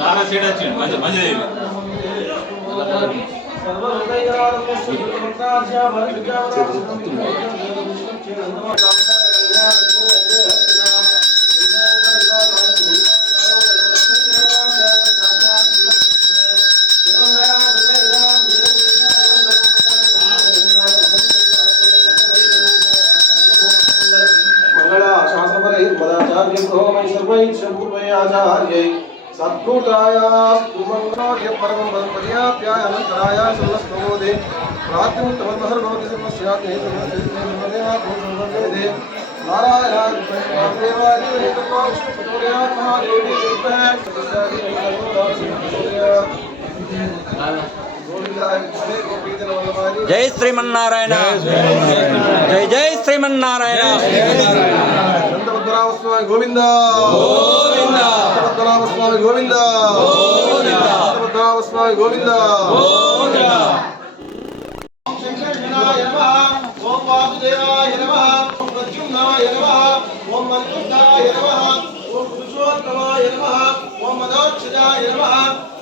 Nara seed వచ్చింది మంచి మంచిది सद्भूतायास्तु मंगलाय परमं पर्याप्याय अनंतराय सर्वस्तमोदे प्रात्युत्तममहर्भवति सर्वस्यात्मे सर्वदेवात्मसंवेदे नारायणाय देवाय महादेवी जय श्रीमन्नारायण जय जय श्रीमन्नारायण स्वामी गोविंद गोविंद स्वामी गोविंद गोविंद स्वामी गोविंद गोविंद ओम शंकरनाय नमः ओम वासुदेवाय नमः ओम प्रद्युम्नाय नमः ओम मन्युद्धाय नमः ओम पुरुषोत्तमाय नमः ओम मदोक्षजाय नमः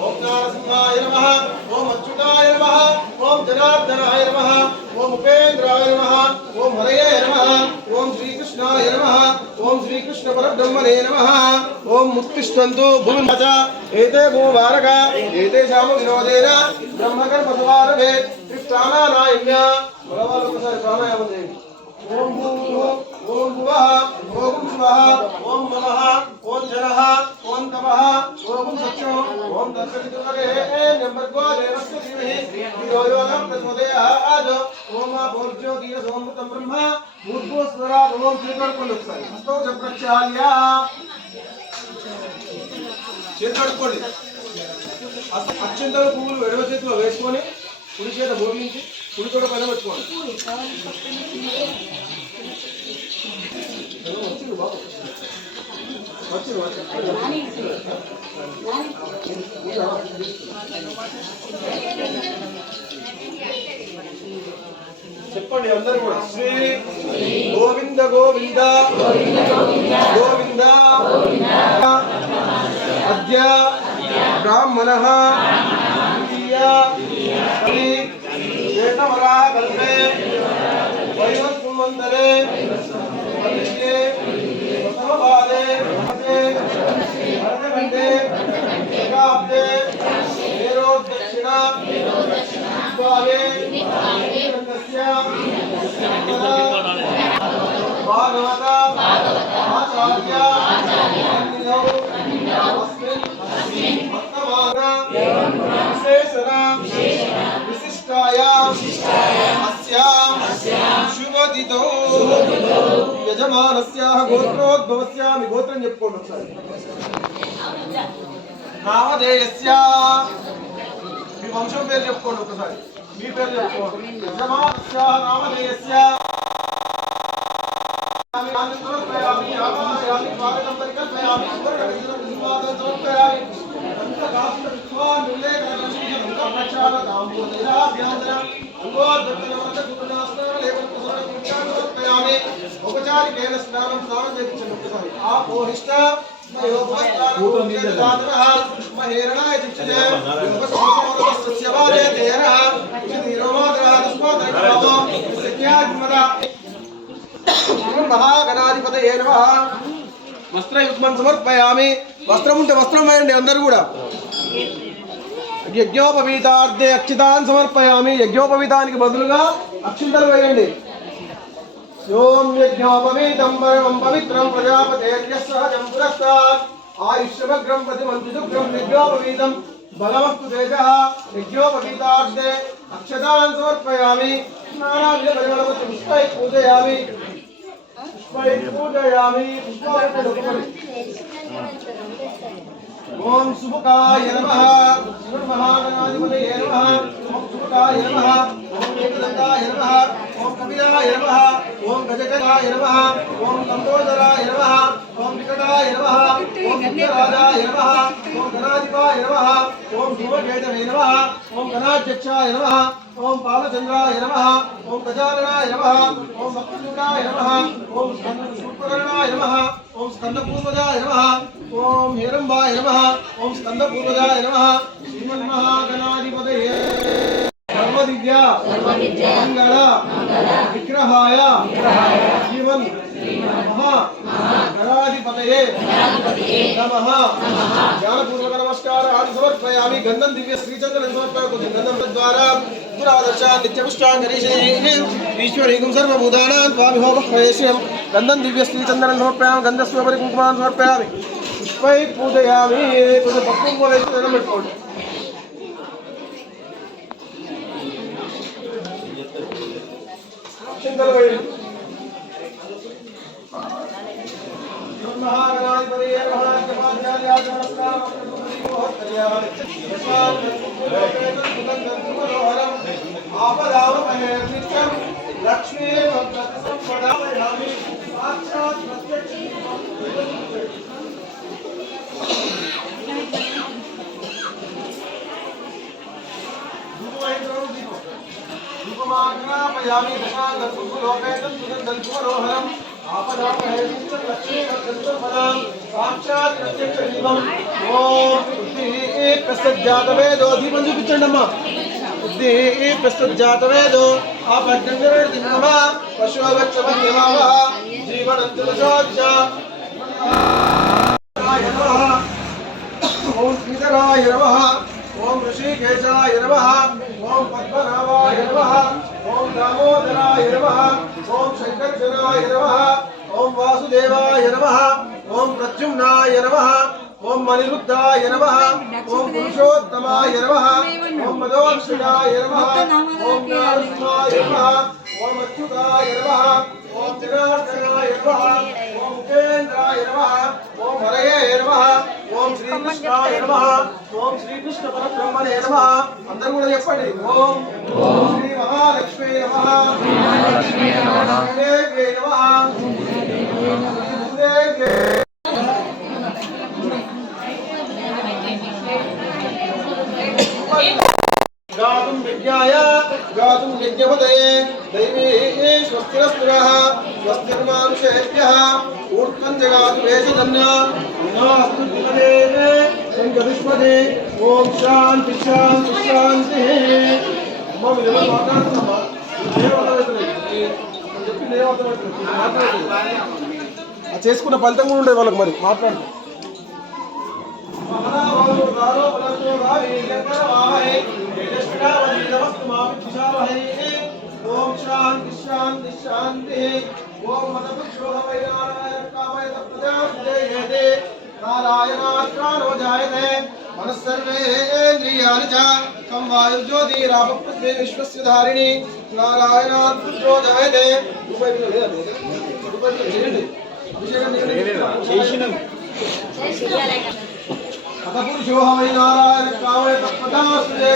ओम नारसिंहाय नमः ओम अच्युताय नमः ओम जनार्दनाय नमः ओम उपेन्द्राय नमः ओम हरये नमः ओम श्रीकृष्णाय नमः ओम श्रीकृष्ण परब्रह्मणे नमः ओम उत्तिष्ठन्तु भूमिमाता एते भूभारका एतेषां विनोदेन ब्रह्मकर्मसमारभे त्रिप्राणानायम्य बलवालोकसारि प्राणायाम देवी ओम भूः ओम भुवः ओम शिवः ओम नमः ओम जनः ओम तमः ओम सत्यो ओम दर्शनितुलगे नंबर्गो देवस्य धीमहि धियो यो न प्रचोदयात् ओम भूर्जो धीर सोमृतं ब्रह्म भूर्भुवस्वरा ओम श्रीकर्पणोक्सारि हस्तो च प्रक्षाल्य చేతుడుకోండి అత్యంతలు పువ్వులు ఎడమ చేతిలో వేసుకొని కుడి చేత భోగించి కుడి తోడ పైన పెట్టుకోండి చెప్పండి అందరూ కూడా శ్రీ గోవింద గోవింద గోవింద అద్య బ్రాహ్మణః ద్వితీయ కల్పే వైవస్వంతరే వలిష్ఠే ప్రథమపాదే భరతఖండే ఏకాబ్దే మేరోదక్షిణ भागवत आचार्य विशिष्टाया शुभदितो यजमानस्याः गोत्रोद्भवस्याः మీ గోత్రం చెప్పుకోండి ఒకసారి నామధేయస్య మీ వంశం పేరు చెప్పుకోండి ఒకసారి మీ పేరు చెప్పుకోండి యజమానస్య నామధేయస్య ఉపచారికేన స్నానం స్నానం చేయించండి ఒకసారి ఆపోహిష్ట మహేరణాయ చిచ్చే महागणाधिपतये नमः वस्त्रयुग्मं समर्पयामि वस्त्रम ఉంటే వస్త్రం వేయండి అందరూ కూడా యజ్ఞోపవీతార్థే అక్షితాన్ సమర్పయామి యజ్ఞోపవీతానికి బదులుగా అక్షింతలు వేయండి ఓం యజ్ఞోపవీతం పరమం పవిత్రం ప్రజాపతేర్యస్సహజం పురస్తాత్ ఆయుష్యమగ్రం ప్రతిమంతిదుగ్రం యజ్ఞోపవీతం బలవస్తు తేజః యజ్ఞోపవీతార్థే అక్షతాన్ సమర్పయామి స్నానాయ పరిమళవతి పుష్పై పూజయామి ओम सुमुखाय नमः महागणाधिपतये नमः ओम सुमुखाय नमः ओम एकदन्ताय नमः ओम कपिलाय नमः ओम गजकराय नमः ओम लंबोदराय नमः ओम विकटाय नमः ओम विघ्नराजाय नमः ओम गणाधिपाय नमः ओम धूमकेतवे नमः ओम गणाध्यक्षाय नमः ఓం బాలచంద్రాయ నమః ఓం గజాననాయ నమః ఓం వక్రతుండాయ నమః ఓం స్కందపూర్వజాయ నమః ఓం స్కందపూర్వజాయ నమః ఓం హిరంబాయ నమః ఓం స్కందపూర్వజాయ నమః శ్రీమన్మహాగణాధిపతయే సర్వదివ్య మంగళ విగ్రహాయ జీవన్ మహా గణాధిపతయే నమః జ్ఞానపూర్వక నమస్కారాన్ని సమర్పయామి గంధం దివ్య శ్రీచంద్రం సమర్పయామి గంధం ద్వారా పురాదర్శ నిత్యపుష్టాం గణేశే ఈశ్వరీకం సర్వభూతానాం స్వామిహోమహేశ్యం గంధం దివ్య శ్రీచంద్రం సమర్పయామి గంధస్వపరి కుంకుమాన్ సమర్పయామి పుష్పై పూజయామి కొంచెం పప్పు పోలేసి దండం పెట్టుకోండి महागणाधिपतये महाजपाध्यायाय नमस्कारः आपदावमहे नित्यं लक्ष्मी संपदामि साक्षात् प्रत्यक्ष रूपमाग्नापयामि दशाङ्गसुलोकेतं सुगन्धं सुमनोहरम् आपदामहे नित्यं लक्ष्मी संपदां साक्षात् प्रत्यक्ष दीपम् ओम प्रसज्जातवेदो दीपं చూపించండమ్మా प्रसज्जातवेदो आपद्गंधवेदिनमः पशुवच्चवत्यमावः जीवनन्तरशोच्च ओम श्रीधराय नमः ओम ऋषिकेशाय नमः ओम पद्मनाभाय नमः ओम दामोदराय नमः ओम शंकरजनाय नमः ओम वासुदेवाय नमः ओम प्रद्युम्नाय नमः ओम मणिरुद्धाय नमः ओम पुरुषोत्तमाय नमः ओम मदोक्षिणाय नमः ओम नारसिंहाय नमः ओम अच्युताय नमः ओम जनार्दनाय नमः ओम उपेन्द्राय नमः ओम हरये नमः ओम श्रीकृष्णाय नमः ओम श्रीकृष्ण परब्रह्मणे नमः अंदर కూడా చెప్పండి ఓం శ్రీ మహాలక్ష్మీ నమః దేవే నమః దేవే गातुं विज्ञाय गातुं यज्ञपतये दैवी स्वस्तिरस्तुरः स्वस्तिर्मानुषेभ्यः ऊर्ध्वं जगातु वेशधन्या नास्तु दिनदेवे शङ्खविष्मदे ॐ शान्ति शान्ति शान्तिः अम्मा మీరు ఎవరు మాట్లాడుతున్నామా చేసుకున్న ఫలితం కూడా ఉండేది వాళ్ళకి మరి మాట్లాడు ओम शांति शांति शांति ओम मदपुरुषोहवैनारायणकामयतप्रजापते नारायणात्मानो जायते मनस्सर्वेन्द्रियाणि च तं वायुर्ज्योतिरापपृथ्वी विश्वस्य धारिणी नारायणात्मो जायते अतपुरुषो वै नारायणकामयतप्रजापते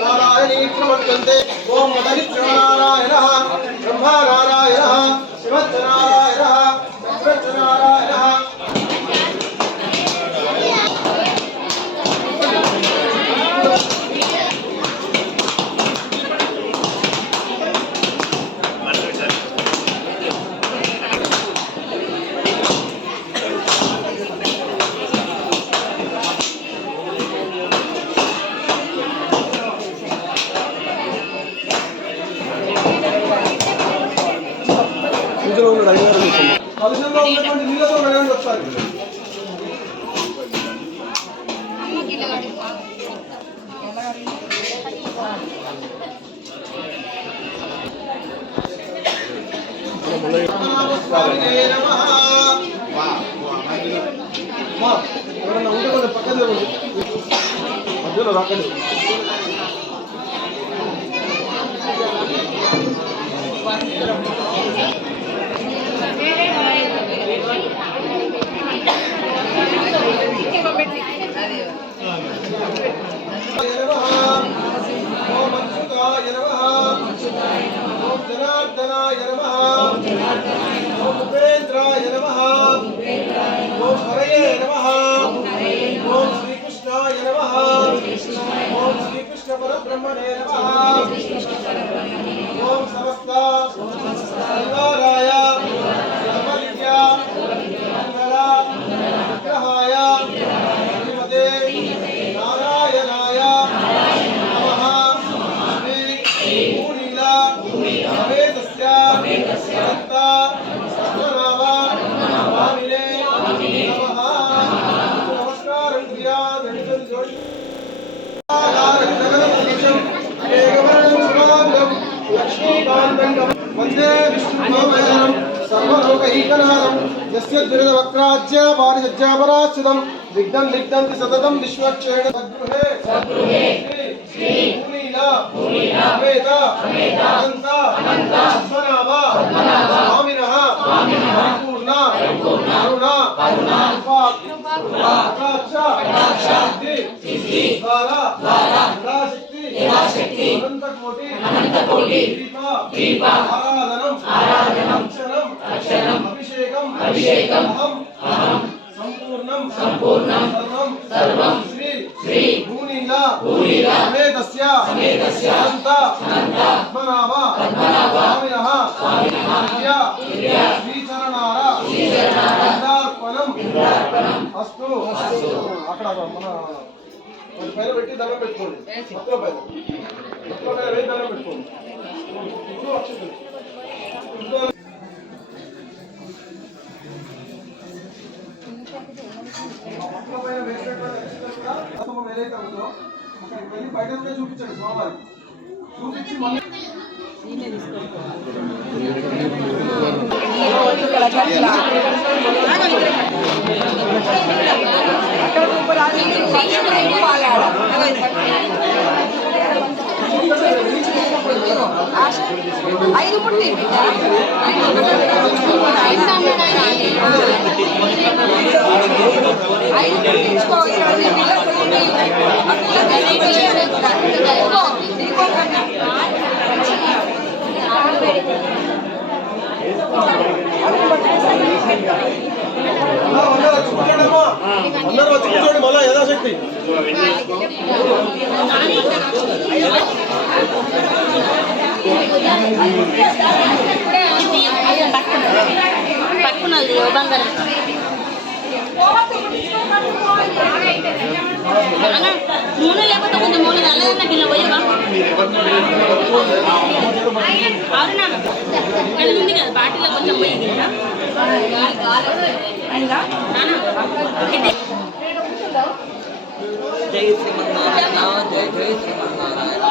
नारायणी प्रवर्तन्ते ओम मदनित्यनारायणः ब्रह्मा नारायणः शिवच्च नारायणः चक्रच्च नारायणः కలుషంలో ఉన్నటువంటి నీళ్ళతో వెళ్ళండి ఒకసారి ఎవరన్నా ఉంటే కొంచెం పక్కన మధ్యలో రాకండి विघ्नेश्वराय नमः ओम हरये नमः ओम श्री कृष्णाय नमः ओम श्री कृष्ण परब्रह्मणे नमः ओम समस्त परिवाराय सर्वविद्या मंगला विग्रहाय श्रीमते नारायणाय नमः श्री भूनीला समेतस्य अनंता पद्मनाभा स्वामिने नमः नमस्कारं क्रियादनितं जोषि वंदे विष्णुभवनं सर्वलोकैकनाथं यस्य दुर्वक्राज्य पारिषज्यापराश्रितं विघ्नं निघ्नन्ति सततं विश्वक्षेण सद्गृहे श्री भूनीला समेत अनंत पद्मनाभा स्वामिनः परिपूर्ण करुणा कटाक्ष सिद्धि द्वारा शक्ति अनंत कोटि दीपा आराधनम अक्षरम अभिषेकम अहम संपूर्णम सर्वम श्री भूनीला समेतस्य अनंत पद्मनाभा स्वामिनः श्रीचरणार्पणम् अस्तु అక్కడ మన పైన పెట్టి దండం పెట్టుకోండి మొత్తం పైన వేసి దండం పెట్టుకోండి మొత్తం పైన వేసినటువంటి ఏదైతే ఉందో అక్కడికి వెళ్ళి బయట నుండే చూపించండి స్వామివారికి చూపించి మళ్ళీ ఐదు పుట్టి అందరూ వచ్చి కూర్చోండి మళ్ళా యథాశక్తి పట్టుకున్నది బంగారం నూనె లేకపోతే కొంచెం మూడు నల్లదన్న గిల్ల పోయవా అవునా ఇక్కడ ఉంది కదా బాటిల్లో కొంచెం పోయి జై శ్రీమన్నారాయణ జై జై శ్రీమన్నారాయణ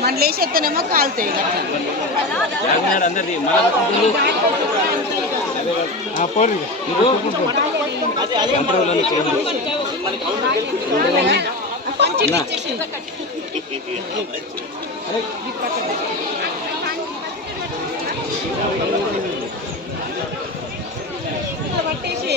మన లేచేస్తేనేమో కాలుతాయి పట్టేసి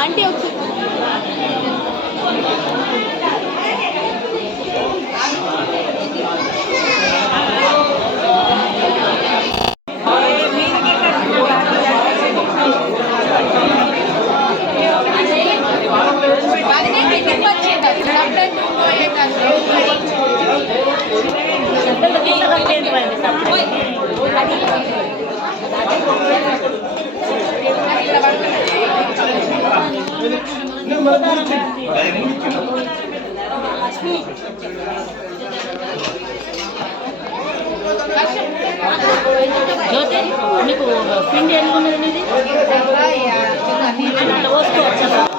ఆంటీ ఒకసారి జ్యోతి నీకు పిండి ఎన్ని ఉన్నది నీది? అట్లా పోసుకోవచ్చు.